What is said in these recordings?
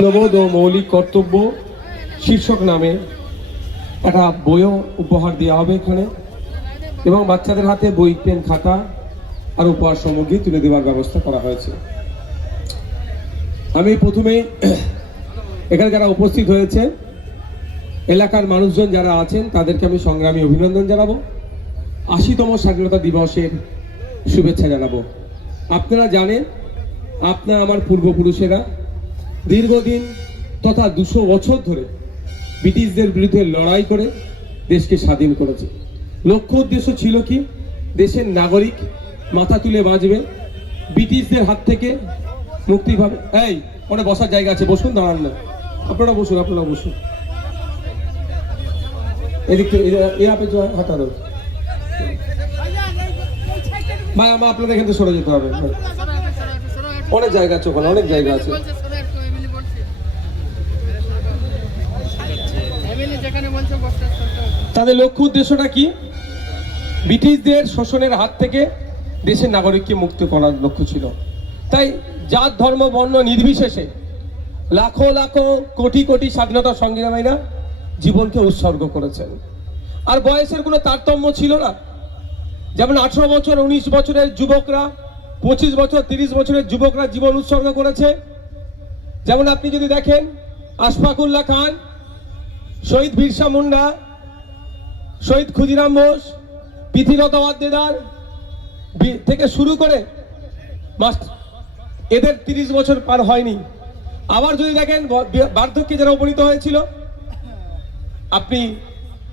মূল্যবোধ ও মৌলিক কর্তব্য শীর্ষক নামে একটা বইও উপহার দেওয়া হবে এখানে, এবং বাচ্চাদের হাতে বই, পেন, খাতা আর উপহার সামগ্রী তুলে দেওয়ার ব্যবস্থা করা হয়েছে। আমি প্রথমে এখানে যারা উপস্থিত হয়েছে এলাকার মানুষজন যারা আছেন তাদেরকে আমি সংগ্রামী অভিনন্দন জানাবো, ৮০তম স্বাধীনতা দিবসের শুভেচ্ছা জানাবো। আপনারা জানেন, আপনারা আমার পূর্বপুরুষেরা দীর্ঘদিন তথা ২০০ বছর ধরে ব্রিটিশদের বিরুদ্ধে লড়াই করে দেশকে স্বাধীন করেছে। লক্ষ্য উদ্দেশ্য ছিল কি? দেশের নাগরিক মাথা তুলে বাঁচবে, ব্রিটিশদের হাত থেকে মুক্তি পাবে। এই ওখানে বসার জায়গা আছে, বসুন, দাঁড়ান না, আপনারা বসুন, আপনারা বসুন। এদিক থেকে হাঁটা রোজ ভাই, আমার আপনাদের এখান থেকে সরে যেতে হবে, অনেক জায়গা আছে ওখানে, অনেক জায়গা আছে। তাদের লক্ষ্য উদ্দেশ্যটা কি? ব্রিটিশদের শোষণের হাত থেকে দেশের নাগরিককে মুক্ত করার লক্ষ্য ছিল। তাই জাত, ধর্ম, বর্ণ নির্বিশেষে লাখো লাখো কোটি কোটি স্বাধীনতা সংগ্রামীরা জীবনকে উৎসর্গ করেছেন। আর বয়সের কোনো তারতম্য ছিল না। যেমন 18 বছর, 19 বছরের যুবকরা, 25 বছর, 30 বছরের যুবকরা জীবন উৎসর্গ করেছে। যেমন আপনি যদি দেখেন, আশফাকুল্লাহ খান, শহীদ বিরসা মুন্ডা, শহীদ ক্ষুদিরাম বোস, পৃথ্বীলতা ওয়াদ্দেদার থেকে শুরু করে এদের 30 বছর পার হয়নি। আবার যদি দেখেন বার্ধক্যে যারা উপনীত হয়েছিল, আপনি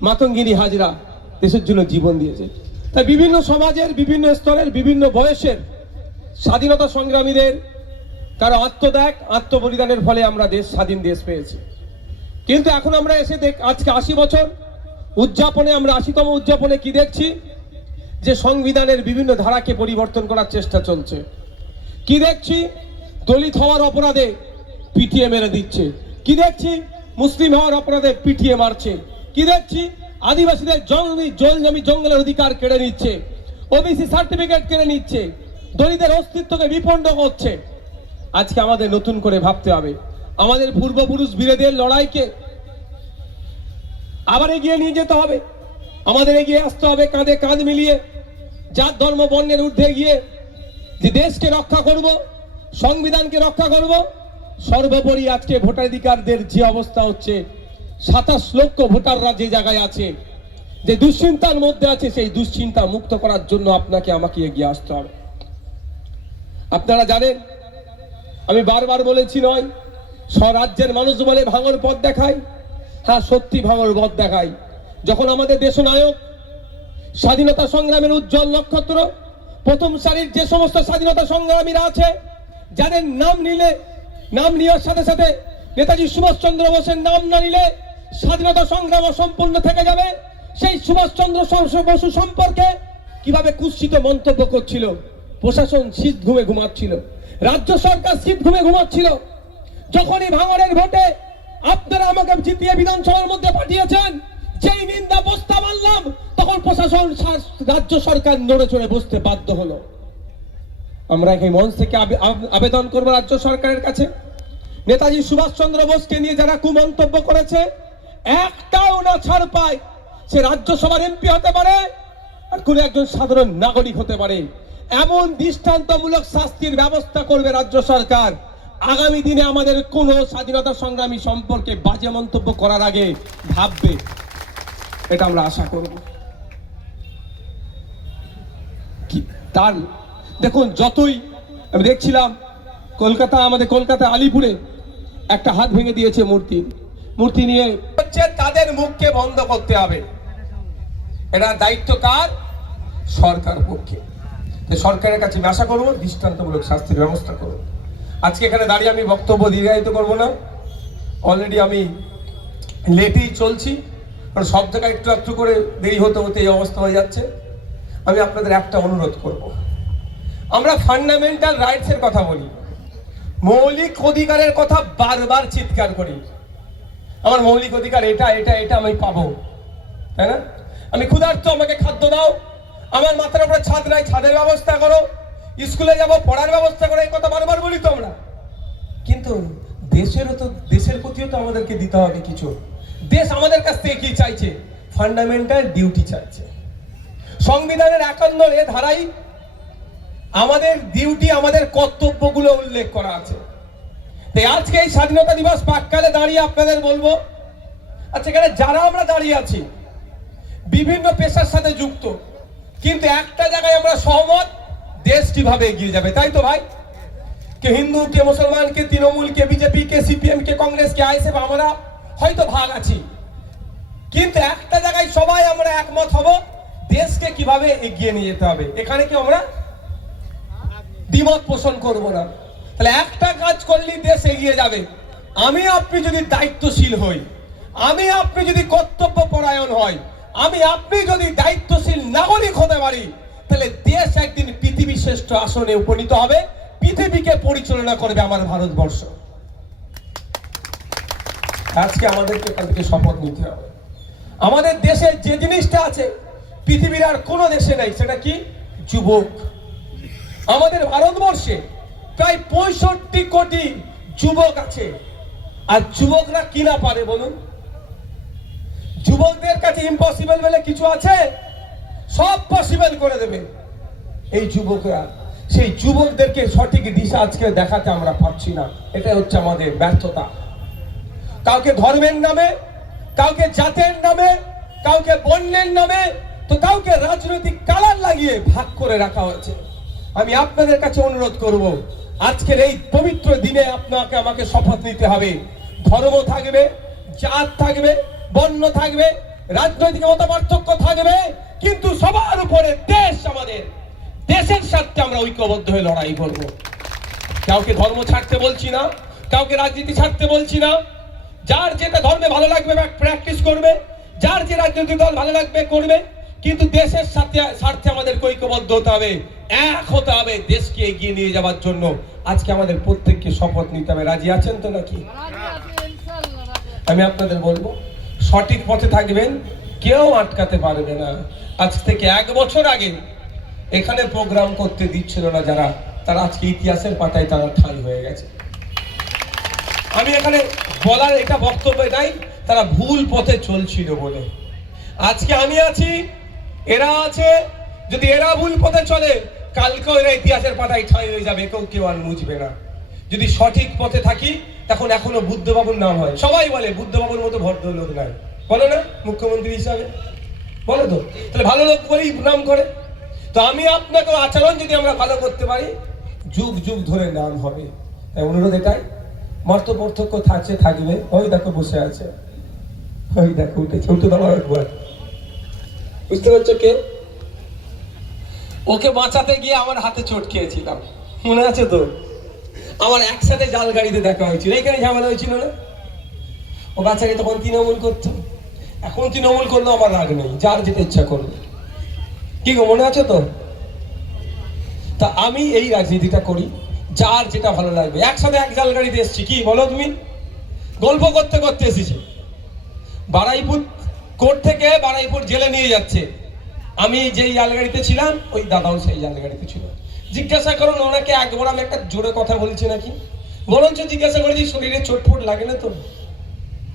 মাতঙ্গিনী হাজরা দেশের জন্য জীবন দিয়েছে। তাই বিভিন্ন সমাজের, বিভিন্ন স্তরের, বিভিন্ন বয়সের স্বাধীনতা সংগ্রামীদের কারো আত্মত্যাগ, আত্মবলিদানের ফলে আমরা স্বাধীন দেশ পেয়েছি। কিন্তু এখন আমরা এসে আজকে 80 বছর উদযাপনে, আমরা 80তম উদযাপনে কি দেখছি? যে সংবিধানের বিভিন্ন ধারাকে পরিবর্তন করার চেষ্টা চলছে। কি দেখছি? দলিত হওয়ার অপরাধে পিটিয়ে মেরে দিচ্ছে। কি দেখছি? মুসলিম হওয়ার অপরাধে পিটিয়ে মারছে। কি দেখছি? আদিবাসীদের জমি জঙ্গলের অধিকার কেড়ে নিচ্ছে, ওবিসি সার্টিফিকেট কেড়ে নিচ্ছে, দলিতের অস্তিত্বকে বিপন্ন করছে। আজকে আমাদের নতুন করে ভাবতে হবে, আমাদের পূর্বপুরুষ বীরদের লড়াইকে আবার এগিয়ে নিয়ে যেতে হবে। আমাদের এগিয়ে আসতে হবে কাঁধে কাঁধ মিলিয়ে, জাত, ধর্ম, বর্ণের ঊর্ধ্বে গিয়ে যে দেশকে রক্ষা করব, সংবিধানকে রক্ষা করব। সর্বোপরি আজকে ভোটাধিকারদের যে অবস্থা হচ্ছে, 27 লক্ষ ভোটাররা যে জায়গায় আছে, যে দুশ্চিন্তার মধ্যে আছে, সেই দুশ্চিন্তা মুক্ত করার জন্য আপনাকে আমাকে এগিয়ে আসতে হবে। আপনারা জানেন, আমি বারবার বলেছি নয়, স্বরাজ্যের মানুষ বলে ভাঙর পথ দেখায়। হ্যাঁ, সত্যি ভাঙর পথ দেখায়। যখন আমাদের দেশনায়ক, স্বাধীনতা সংগ্রামের উজ্জ্বল নক্ষত্র, প্রথম সারির যে সমস্ত স্বাধীনতা সংগ্রামীরা আছে, যাদের নাম নেওয়ার সাথে সাথে নেতাজি সুভাষচন্দ্র বোসের নাম না নিলে স্বাধীনতা সংগ্রাম অসম্পূর্ণ থেকে যাবে, সেই সুভাষচন্দ্র বসু সম্পর্কে কিভাবে কুৎসিত মন্তব্য করছিল। প্রশাসন শীত ঘুমে ঘুমাচ্ছিল, রাজ্য সরকার শীত ঘুমে ঘুমাচ্ছিল। যখনই ভাঙড়ের ভোটে আপনারা আমাকে জিতিয়ে বিধানসভার মধ্যে পাঠিয়েছেন, যেই নিন্দা বস্তা মানলাম, তখন প্রশাসন, রাজ্য সরকার নড়ে চড়ে বসতে বাধ্য হলো। আমরা এই মঞ্চ থেকে আবেদন করবো রাজ্য সরকারের কাছে, নেতাজি সুভাষচন্দ্র বোসকে নিয়ে যারা কুমন্তব্য করেছে, একটাও না ছাড় পায়। সে রাজ্যসভার এমপি হতে পারে, আর কোন একজন সাধারণ নাগরিক হতে পারে। এমন দৃষ্টান্তমূলক শাস্তির ব্যবস্থা করবে রাজ্য সরকার। আগামী দিনে আমাদের কোন স্বাধীনতা সংগ্রামী সম্পর্কে বাজে মন্তব্য করার আগে ভাববে, এটা আমরা আশা করব। তার দেখুন, যতই আমি দেখছিলাম আমাদের কলকাতা আলিপুরে একটা হাত ভেঙে দিয়েছে মূর্তি নিয়ে হচ্ছে, তাদের মুখকে বন্ধ করতে হবে। এটা দায়িত্ব কার? সরকার পক্ষে। সরকারের কাছে আমি আশা করবো দৃষ্টান্তমূলক শাস্তির ব্যবস্থা করবো। আজকে এখানে দাঁড়িয়ে আমি বক্তব্য দীর্ঘায়িত করবো না, অলরেডি আমি লেটেই চলছি, কারণ সব জায়গায় একটু একটু করে দেরি হতে হতে এই অবস্থা হয়ে যাচ্ছে। আমি আপনাদের একটা অনুরোধ করব, আমরা ফান্ডামেন্টাল রাইটসের কথা বলি, মৌলিক অধিকারের কথা বারবার চিৎকার করি। আমার মৌলিক অধিকার এটা এটা এটা আমি পাবো, তাই না? আমি ক্ষুধার্ত, আমাকে খাদ্য দাও। আমার মাথার উপরে ছাদ নাই, ছাদের ব্যবস্থা করো। স্কুলে যাব, পড়ার ব্যবস্থা করো, এই কথা বারবার বলি তো আমরা। কিন্তু দেশের প্রতিও তো আমাদেরকে দিতে হবে কিছু। দেশ আমাদের কাছ থেকে কি চাইছে? ফান্ডামেন্টাল ডিউটি চাইছে। সংবিধানের 51 ধারায় আমাদের ডিউটি, আমাদের কর্তব্যগুলো উল্লেখ করা আছে। তাই আজকে এই স্বাধীনতা দিবস প্রাক্কালে দাঁড়িয়ে আপনাদের বলবো, আচ্ছা এখানে যারা আমরা দাঁড়িয়ে আছি বিভিন্ন পেশার সাথে যুক্ত, কিন্তু একটা জায়গায় আমরা সহমত, দেশ কিভাবে এগিয়ে যাবে, তাই তো ভাই? কে হিন্দু, কে মুসলমান, কে তৃণমূল, কে বিজেপি, কে সিপিএম, কে কংগ্রেস, কে আইএসএফ, আমরা হয়তো ভাগ আছি, কিন্তু একটা জায়গায় সবাই আমরা একমত হব, দেশকে কিভাবে এগিয়ে নিয়ে যেতে হবে। এখানে কি আমরা দ্বিমত পোষণ করব না। তাহলে একটা কাজ করলেই দেশ এগিয়ে যাবে। আমি আপনি যদি দায়িত্বশীল হই, আমি আপনি যদি কর্তব্য পরায়ণ হয়, আমি আপনি যদি দায়িত্বশীল নাগরিক হতে পারি, তাহলে দেশ একদিন পৃথিবী শ্রেষ্ঠ আসনে উপনীত হবে, পৃথিবীকে পরিচালনা করবে আমার ভারতবর্ষ। আজকে আমাদেরকে এখান থেকে শপথ নিতে হবে। আমাদের দেশে যে জিনিসটা আছে পৃথিবীর আর কোনো দেশে নাই, সেটা কি? যুবক। আমাদের ভারতবর্ষে প্রায় 65 কোটি যুবক আছে। আর যুবকরা কি না পারে বলুন? যুবকদের কাছে ইম্পসিবল বলে কিছু আছে? সব পসিবল করে দেবে এই যুবকরা। সেই যুবকদেরকে সঠিক দিশা আজকে দেখাতে আমরা পারছি না, এটা হচ্ছে আমাদের ব্যর্থতা। কাউকে ধর্মের নামে, কাউকে জাতের নামে, কাউকে বর্ণের নামে, তো কাউকে রাজনৈতিক কালার লাগিয়ে ভাগ করে রাখা হয়েছে। আমি আপনাদের কাছে অনুরোধ করব, আজকের এই পবিত্র দিনে আপনাকে আমাকে শপথ নিতে হবে। ধর্ম থাকবে, জাত থাকবে, বর্ণ থাকবে, রাজনৈতিক মতপার্থক্য থাকবে, কিন্তু সবার উপরে দেশ, আমাদের দেশের স্বার্থে আমরা ঐক্যবদ্ধ হয়ে লড়াই করব। কাউকে ধর্ম ছাড়তে বলছি না, কাউকে রাজনীতি ছাড়তে বলছি না। যার যেটা ধর্মে ভালো লাগবে প্র্যাকটিস করবে, যার যে রাজনৈতিক দল ভালো লাগবে করবে, কিন্তু দেশের স্বার্থে আমাদের ঐক্যবদ্ধ হতে হবে, এক হতে হবে দেশকে এগিয়ে নিয়ে যাওয়ার জন্য। আজকে আমাদের প্রত্যেককে শপথ নিতে হবে। রাজি আছেন তো নাকি? আমি আপনাদের বলবো, সঠিক পথে থাকবেন, কেউ আটকাতে পারবে না। আজ থেকে 1 বছর আগে এখানে প্রোগ্রাম করতে দিচ্ছিল না যারা, তারা আজকে ইতিহাসের পাতায় তারা ঠাঁই হয়ে গেছে। আমি এখানে বলার এটা বক্তব্য নাই, তারা ভুল পথে চলছিল বলে। আজকে আমি আছি, এরা আছে। যদি এরা ভুল পথে চলে, কালকেও এরা ইতিহাসের পাতায় ঠাঁই হয়ে যাবে, কেউ আর মুছবে না। যদি সঠিক পথে থাকি, তখন এখনো বুদ্ধবাবুর নাম হয়। সবাই বলে বুদ্ধবাবুর মতো ভদ্রলোক নাই, বলো না মুখ্যমন্ত্রী হিসাবে? বলো তো, তাহলে ভালো লোক বলেই নাম করে। তো আমি আপনাকে আচরণ যদি আমরা ভালো করতে পারি, যুগ যুগ ধরে নাম হবে। তাই অনুরোধ এটাই, মত পার্থক্য থাকবে। ওই দেখো বসে আছে, ওই দেখো উঠেছে, উঠে দাঁড়াও একবার। বুঝতে পারছো কে? ওকে বাঁচাতে গিয়ে আমার হাতে চোট খেয়েছিলাম, মনে আছে তো? আমার একসাথে জাল গাড়িতে দেখা হয়েছিল, এখানে ঝামেলা হয়েছিল না? ও বাচ্চাকে তখন তৃণমূল করতো, এখন তৃণমূল করলেও আমার রাগ নেই, যার যেতে ইচ্ছা করবে। কি গো, মনে আছে তো? তা আমি এই রাজনীতিটা করি, যার যেটা ভালো লাগবে। একসাথে এক জাল গাড়িতে এসছি, কি বলো তুমি? গল্প করতে করতে এসেছি। বারাইপুর কোর্ট থেকে বারাইপুর জেলে নিয়ে যাচ্ছে। আমি যেই জাল গাড়িতে ছিলাম, ওই দাদাও সেই জাল গাড়িতে ছিল। জিজ্ঞাসা করুন ওনাকে, একবার আমি একটা জোরে কথা বলছি নাকি? বরঞ্চ জিজ্ঞাসা করেছি, শরীরে চোটফোট লাগে না তো?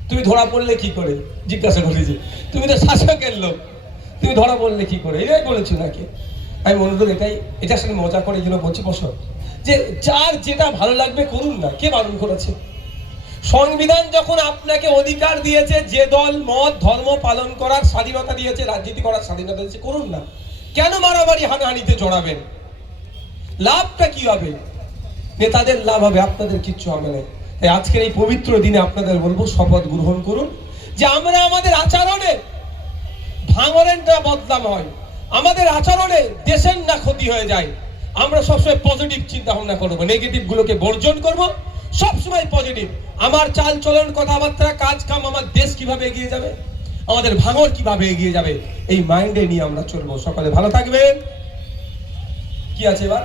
তুমি ধরা পড়লে কি করে? জিজ্ঞাসা করেছি, তুমি তো শাসকের লোক, তুমি ধরা পড়লে কি করে? এটাই বলেছি নাকি? আমি অনুরোধ এটাই, এটার সাথে মজা করে এই জন্য বলছি, বসো, যে যার যেটা ভালো লাগবে করুন না, কে বারণ করেছে? সংবিধান যখন আপনাকে অধিকার দিয়েছে, যে দল মত ধর্ম পালন করার স্বাধীনতা দিয়েছে, রাজনীতি করার স্বাধীনতা দিয়েছে, করুন না। কেন মারামারি হানাহানিতে জড়াবেন? লাভটা কি হবে? নেতাদের লাভ হবে, আপনাদের কিচ্ছু হবে না। তাই আজকের এই পবিত্র দিনে আপনাদের বলবো, শপথ গ্রহণ করুন যে আমরা আমাদের আচরণে ভাঙরের না বদনাম হয়, আমাদের আচরণে দেশের না ক্ষতি হয়ে যায়। আমরা সবসময় পজিটিভ চিন্তা ভাবনা করবো, নেগেটিভ গুলোকে বর্জন করবো, সবসময় পজিটিভ। আমার চাল চলন, কথাবার্তা, কাজ কাম, আমার দেশ কিভাবে এগিয়ে যাবে, আমাদের ভাঙর কিভাবে এগিয়ে যাবে, এই মাইন্ডে নিয়ে আমরা চলবো। সকালে ভালো থাকবেন। কি আছে এবার?